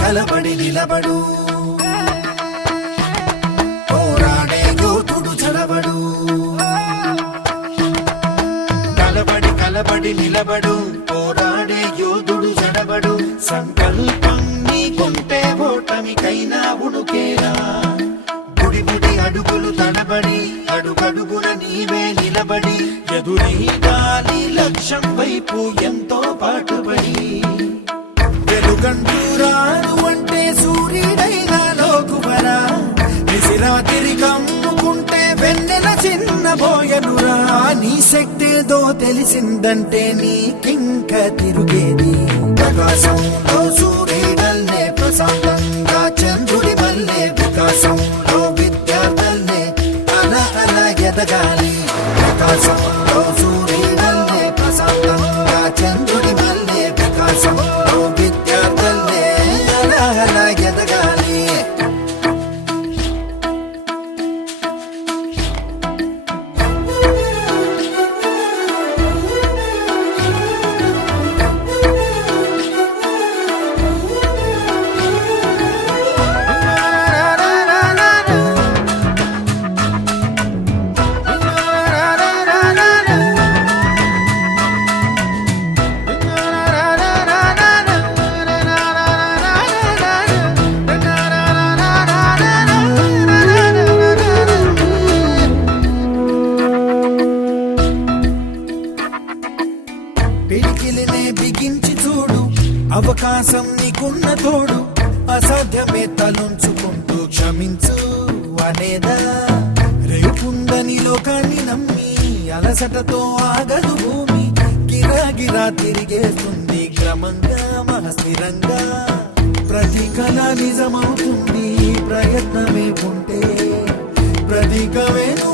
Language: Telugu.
కలబడి నిలబడు పోరాడే యోధుడు చడబడు. కలబడి నిలబడు పోరాడే యోధుడు చడబడు. సంకల్పం నీకుంటే ఓటమికైనా ఉడుకేరా. బుడి అడుగులు తడబడి అడుగడుగున నీవే నిలబడి ఎదురీదాలి లక్ష్యం వైపు ఎంతో పాటుపడి. వెలుగంటూరాను అంటే సూర్యుడైనా లోకువరా. నిసిరాతిరి కమ్ముకుంటే వెన్నెల చిన్నబోయనురా. నీ శక్తేదో తెలిసిందంటే నీకింక తిరుగేది. ప్రకాశంలో సూర్యుడల్లే ప్రశాంతంగా చంద్రుడి వల్లే వికాసంలో విద్యార్థుల్నే అలా ఎదగాలి. ప్రకాశంలో సూర్యుడల్లే ప్రశాంతంగా చంద్రుడి వల్లే వికాసంలో విద్యార్థుల్నే అలా ఎదగాలి. పిడికిలినే బిగించి చూడు, అవకాశం నీకున్న తోడు. అసాధ్యమే తలుంచుకుంటూ క్షమించు అనేదా. రేపుందని లోకాన్ని నమ్మి అలసటతో ఆగదు భూమి. గిరాగిరా తిరిగేస్తుంది క్రమంగా మహస్థిరంగా. ప్రతి కళ నిజమవుతుంది ప్రయత్నమే ఉంటే. ప్రతి కవేను